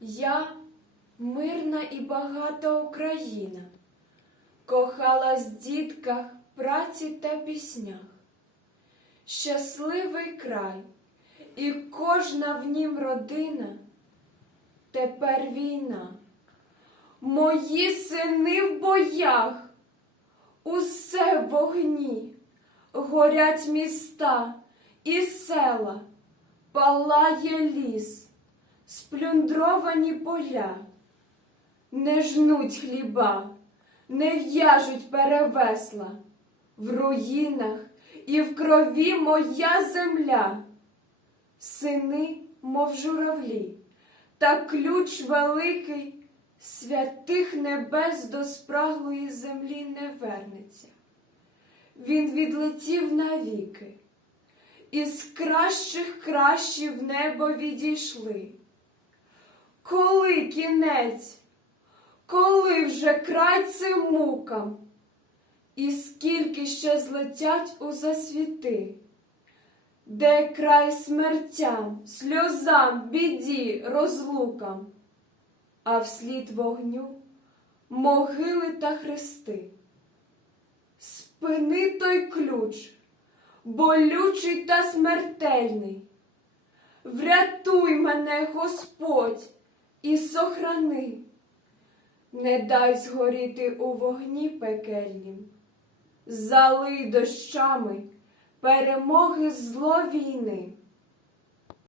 Я мирна і багата Україна, кохалась в дітках, праці та піснях. Щасливий край, і кожна в нім родина. Тепер війна. Мої сини в боях, усе в вогні, горять міста і села, палає ліс, сплюндровані поля, не жнуть хліба, не в'яжуть перевесла, в руїнах і в крові моя земля, сини, мов журавлі, та ключ великий святих небес до спраглої землі не вернеться. Він відлетів навіки, із кращих кращі в небо відійшли. Коли кінець, коли вже край цим мукам, і скільки ще злетять у засвіти, де край смертям, сльозам, біді, розлукам, а вслід вогню могили та хрести. Спини той ключ, болючий та смертельний. Врятуй мене, Господь, і сохрани, не дай згоріти у вогні пекельнім, залий дощами перемоги зло війни.